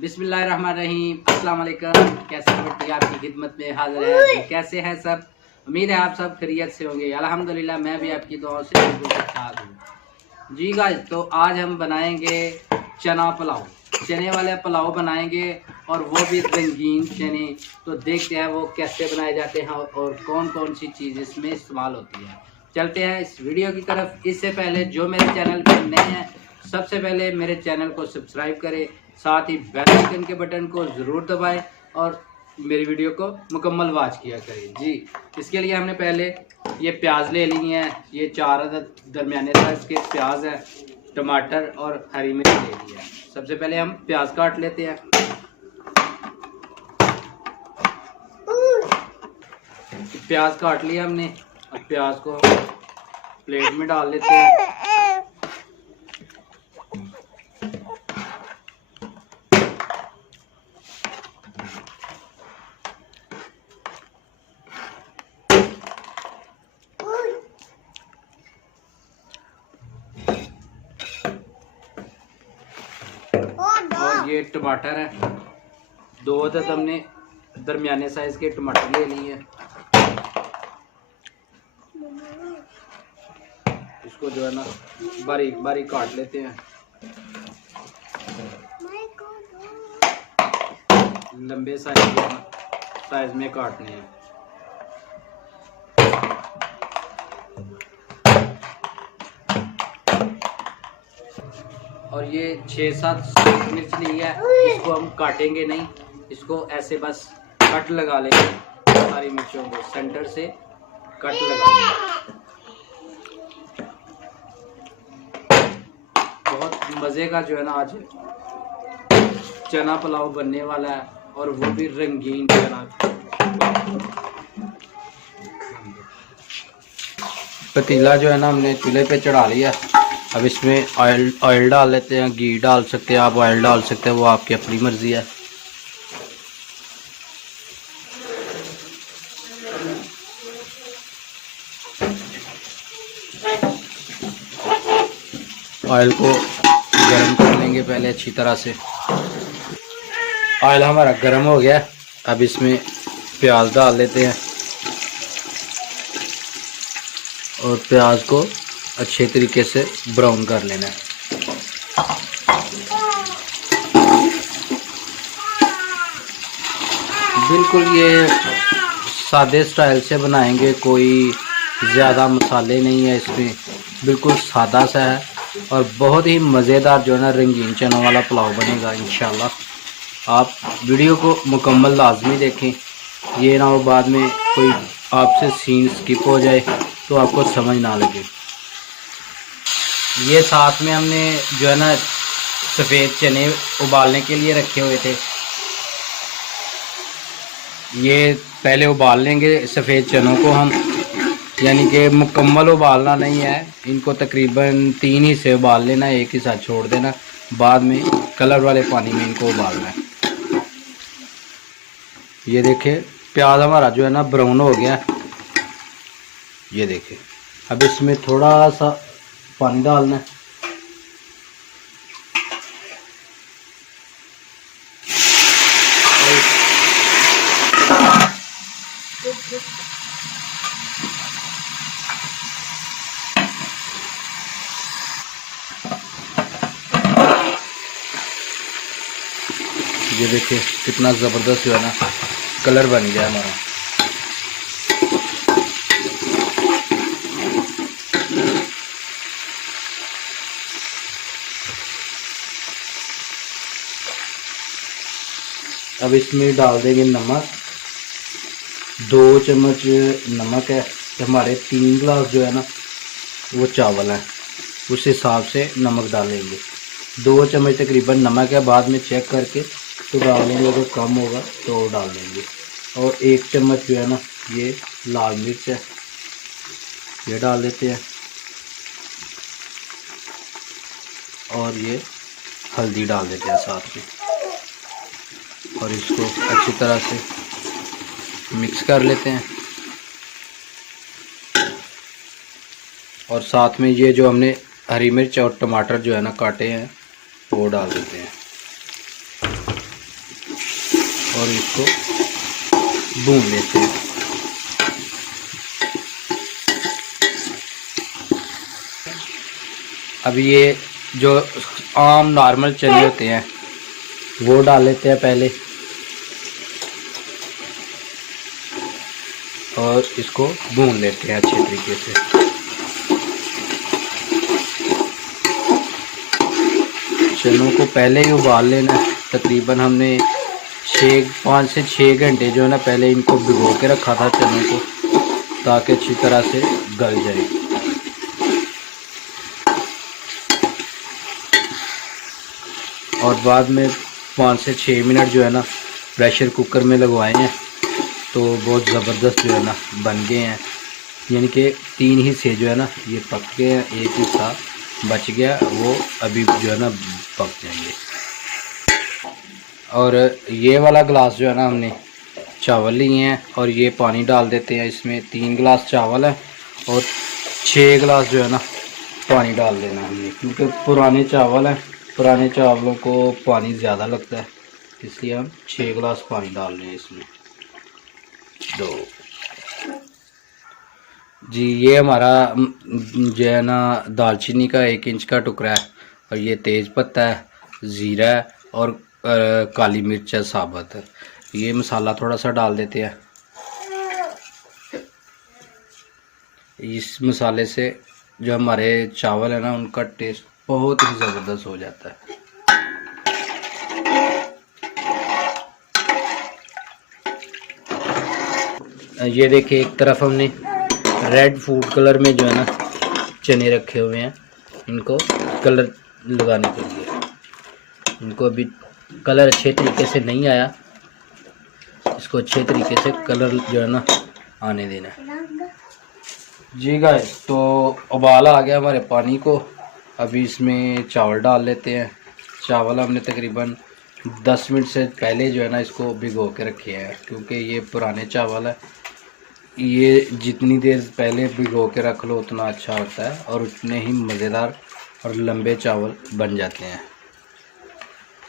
बिस्मिल्लाहिर्रहमानिर्रहीम। अस्सलाम वालेकुम। कैसे बेटी आपकी खिदमत में हाजिर है। कैसे हैं सब? उम्मीद है आप सब खैरियत से होंगे। अल्हम्दुलिल्लाह मैं भी आपकी दुआओं से बिल्कुल ठीक ठाक हूँ जी गाइस। तो आज हम बनाएंगे चना पुलाव, चने वाले पुलाव बनाएंगे और वो भी रंगीन चने। तो देखते हैं वो कैसे बनाए जाते हैं और कौन कौन सी चीज़ इसमें इस्तेमाल होती है। चलते हैं इस वीडियो की तरफ। इससे पहले जो मेरे चैनल पर नए हैं सबसे पहले मेरे चैनल को सब्सक्राइब करें, साथ ही बेल आइकन के बटन को ज़रूर दबाएं और मेरी वीडियो को मुकम्मल वॉच किया करें जी। इसके लिए हमने पहले ये प्याज ले ली हैं, ये 4 दरमियाने साइज के प्याज हैं, टमाटर और हरी मिर्च ले ली है। सबसे पहले हम प्याज काट लेते हैं। प्याज काट लिया हमने, अब प्याज को प्लेट में डाल लेते हैं। और ये टमाटर है, 2 अदद हमने दरमियाने साइज के टमाटर ले लिए हैं। इसको जो है ना बारीक बारीक काट लेते हैं, लंबे साइज में काटने हैं। और ये 6-7 मिर्च ली है, इसको हम काटेंगे नहीं, इसको ऐसे बस कट लगा लेंगे। सारी मिर्चों को सेंटर से कट लगा लेंगे। बहुत मज़े का जो है ना आज चना पुलाव बनने वाला है, और वो भी रंगीन चना। पतीला जो है ना हमने चूल्हे पे चढ़ा लिया। अब इसमें ऑयल डाल लेते हैं। घी डाल सकते हैं आप, ऑयल डाल सकते हैं, वो आपकी अपनी मर्जी है। ऑयल को गर्म कर लेंगे पहले अच्छी तरह से। ऑयल हमारा गर्म हो गया, अब इसमें प्याज डाल लेते हैं और प्याज को अच्छे तरीके से ब्राउन कर लेना है। बिल्कुल ये सादे स्टाइल से बनाएंगे, कोई ज़्यादा मसाले नहीं है इसमें, बिल्कुल सादा सा है और बहुत ही मज़ेदार जो है ना रंगीन चनों वाला पुलाव बनेगा इंशाल्लाह। आप वीडियो को मुकम्मल लाजमी देखें, ये ना हो बाद में कोई आपसे सीन स्किप हो जाए तो आपको समझ ना लगे। ये साथ में हमने जो है ना सफ़ेद चने उबालने के लिए रखे हुए थे, ये पहले उबाल लेंगे सफ़ेद चनों को हम, यानी कि मुकम्मल उबालना नहीं है, इनको तकरीबन 3 हिस्से उबाल लेना, एक ही साथ छोड़ देना, बाद में कलर वाले पानी में इनको उबालना है। ये देखिए प्याज हमारा जो है ना ब्राउन हो गया, ये देखिए। अब इसमें थोड़ा सा पानी डालना है। ये देखिए कितना ज़बरदस्त जो है ना कलर बन गया हमारा। अब इसमें डाल देंगे नमक, 2 चम्मच नमक है। हमारे 3 गिलास जो है ना वो चावल है, उस हिसाब से नमक डालेंगे। 2 चम्मच तकरीबन नमक है, बाद में चेक करके तो डाल लेंगे, अगर कम होगा तो डाल देंगे। और 1 चम्मच जो है ना ये लाल मिर्च है, ये डाल देते हैं। और ये हल्दी डाल देते हैं साथ में, और इसको अच्छी तरह से मिक्स कर लेते हैं। और साथ में ये जो हमने हरी मिर्च और टमाटर जो है ना काटे हैं वो डाल देते हैं। और इसको भून लेते हैं। अब ये जो आम नॉर्मल चने होते हैं वो डाल लेते हैं पहले, और इसको भून लेते हैं अच्छे तरीके से। चनों को पहले ही उबाल लेना है। तकरीबन हमने 5 से 6 घंटे जो है ना पहले इनको भिगो के रखा था चनों को, ताकि अच्छी तरह से गल जाए। और बाद में 5 से 6 मिनट जो है ना प्रेशर कुकर में लगवाए हैं, तो बहुत ज़बरदस्त जो है ना बन गए हैं। यानी कि 3 हिस्से जो है ना ये पक गए हैं, एक हिस्सा बच गया, वो अभी जो है ना पक जाएंगे। और ये वाला गिलास जो है ना हमने चावल लिए हैं, और ये पानी डाल देते हैं इसमें। 3 गिलास चावल है और 6 गिलास जो है ना पानी डाल देना हमने, क्योंकि पुराने चावल हैं, पुराने चावलों को पानी ज़्यादा लगता है, इसलिए हम 6 गिलास पानी डाल रहे हैं इसमें। 2 जी, ये हमारा जो है ना दालचीनी का 1 इंच का टुकड़ा है, और ये तेज़ पत्ता है, ज़ीरा है, और काली मिर्च है साबुत। ये मसाला थोड़ा सा डाल देते हैं। इस मसाले से जो हमारे चावल है ना उनका टेस्ट बहुत ही ज़बरदस्त हो जाता है। ये देखिए, एक तरफ हमने रेड फूड कलर में जो है ना चने रखे हुए हैं, इनको कलर लगाने के लिए। इनको अभी कलर अच्छे तरीके से नहीं आया, इसको अच्छे तरीके से कलर जो है ना आने देना है। जी गाइस, तो उबाल आ गया हमारे पानी को। अभी इसमें चावल डाल लेते हैं। चावल हमने तकरीबन 10 मिनट से पहले जो है ना इसको भिगो के रखे हैं, क्योंकि ये पुराने चावल है। ये जितनी देर पहले भिगो के रख लो उतना अच्छा होता है, और उतने ही मज़ेदार और लंबे चावल बन जाते हैं।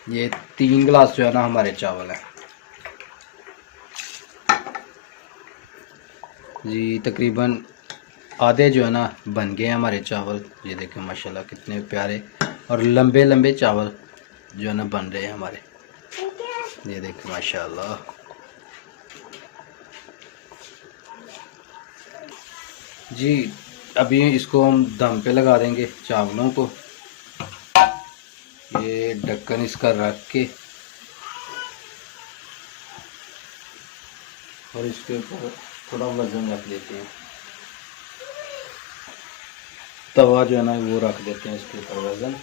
ये 3 गिलास जो है ना हमारे चावल हैं जी। तकरीबन आधे जो है ना बन गए हमारे चावल। ये देखें माशाल्लाह कितने प्यारे और लंबे लंबे चावल जो है ना बन रहे हैं हमारे। ये देखें माशाल्लाह। जी, अभी इसको हम दम पे लगा देंगे चावलों को। ये ढक्कन इसका रख के और इसके ऊपर थोड़ा वजन रख देते हैं। तवा जो है ना वो रख देते हैं इसके ऊपर वजन,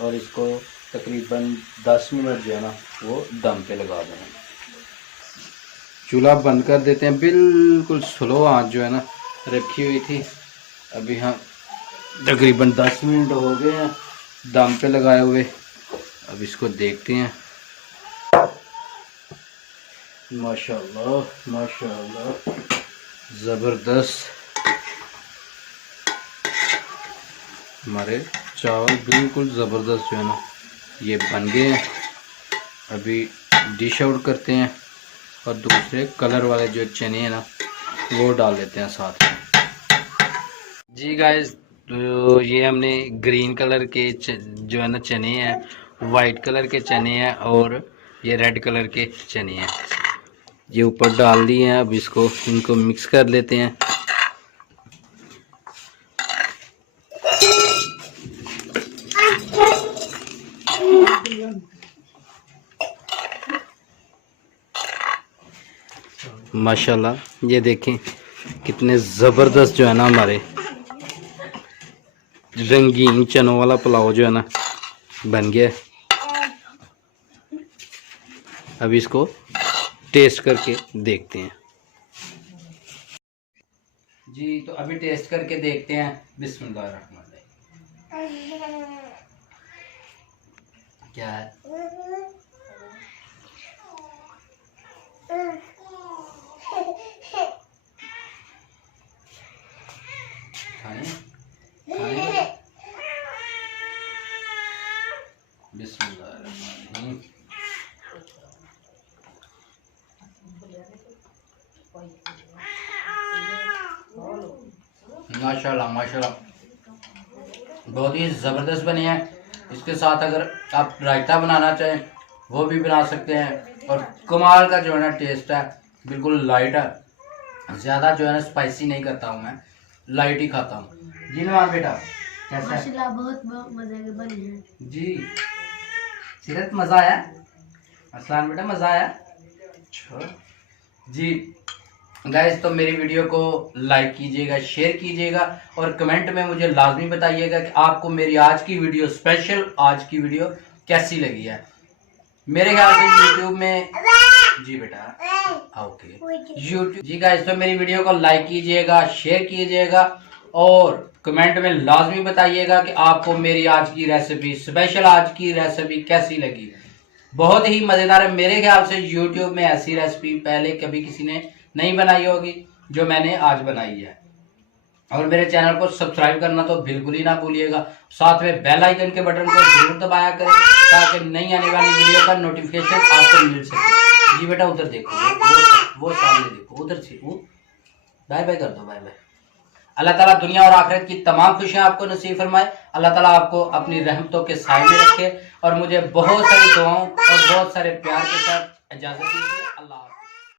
और इसको तकरीबन 10 मिनट जो है ना वो दम पे लगा देना। चूल्हा बंद कर देते हैं। बिल्कुल स्लो आंच जो है ना रखी हुई थी। अभी हम तकरीबन 10 मिनट हो गए हैं दम पे लगाए हुए। अब इसको देखते हैं। माशाल्लाह माशाल्लाह, ज़बरदस्त हमारे चावल बिल्कुल ज़बरदस्त जो है ना ये बन गए हैं। अभी डिश आउट करते हैं और दूसरे कलर वाले जो चने हैं ना वो डाल देते हैं साथ में। जी गाइस, तो ये हमने ग्रीन कलर के जो है ना चने हैं, वाइट कलर के चने हैं, और ये रेड कलर के चने हैं, ये ऊपर डाल दिए हैं। अब इनको मिक्स कर लेते हैं। माशाल्लाह, ये देखें कितने ज़बरदस्त जो है ना हमारे रंगीन चनों वाला पुलाव जो है ना बन गया। अब इसको टेस्ट करके देखते हैं। जी, तो अभी टेस्ट करके देखते हैं। बिस्मिल्लाहिर्रहमानिर्रहीम। क्या है? खाने खाने बिस्मिल्लाहिर्रहमानिर्रहीम। माशाल्लाह माशाल्लाह, बहुत ही ज़बरदस्त बने हैं। इसके साथ अगर आप रायता बनाना चाहें वो भी बना सकते हैं। और कमाल का जो है ना टेस्ट है, बिल्कुल लाइट है, ज़्यादा जो है ना स्पाइसी नहीं करता हूँ मैं, लाइट ही खाता हूँ। जी नवाज बेटा कैसा है? माशाल्लाह बहुत मजे के बने हैं जी। सीरत मज़ा आया? असलान बेटा मज़ा आया? अच्छा जी गाइस, तो मेरी वीडियो को लाइक कीजिएगा, शेयर कीजिएगा और कमेंट में मुझे लाजमी बताइएगा कि आपको मेरी आज की वीडियो, स्पेशल आज की वीडियो कैसी लगी है। मेरे ख्याल से यूट्यूब में, जी बेटा ओके यूट्यूब, जी गाइस, तो मेरी वीडियो को लाइक कीजिएगा, शेयर कीजिएगा और कमेंट में लाजमी बताइएगा कि आपको मेरी आज की रेसिपी, स्पेशल आज की रेसिपी कैसी लगी। बहुत ही मज़ेदार है। मेरे ख्याल से यूट्यूब में ऐसी रेसिपी पहले कभी किसी ने नहीं बनाई होगी जो मैंने आज बनाई है। और मेरे चैनल को सब्सक्राइब करना तो बिल्कुल ही ना भूलिएगा। साथ में बेल आइकन के बटन को जरूर दबाया करें ताकि नई आने वाली वीडियो का नोटिफिकेशन आपको मिल सके। जी बेटा उधर देखो, वो सामने देखो, उधर से वो बाय बाय कर दो, बाय बाय। अल्लाह ताला दुनिया और आखिरत की तमाम खुशियां आपको नसीब फरमाए। अल्लाह ताला आपको अपनी रहमतों के साए में रखे और मुझे बहुत सारी दुआओं और बहुत सारे प्यार के साथ इजाजत दीजिए।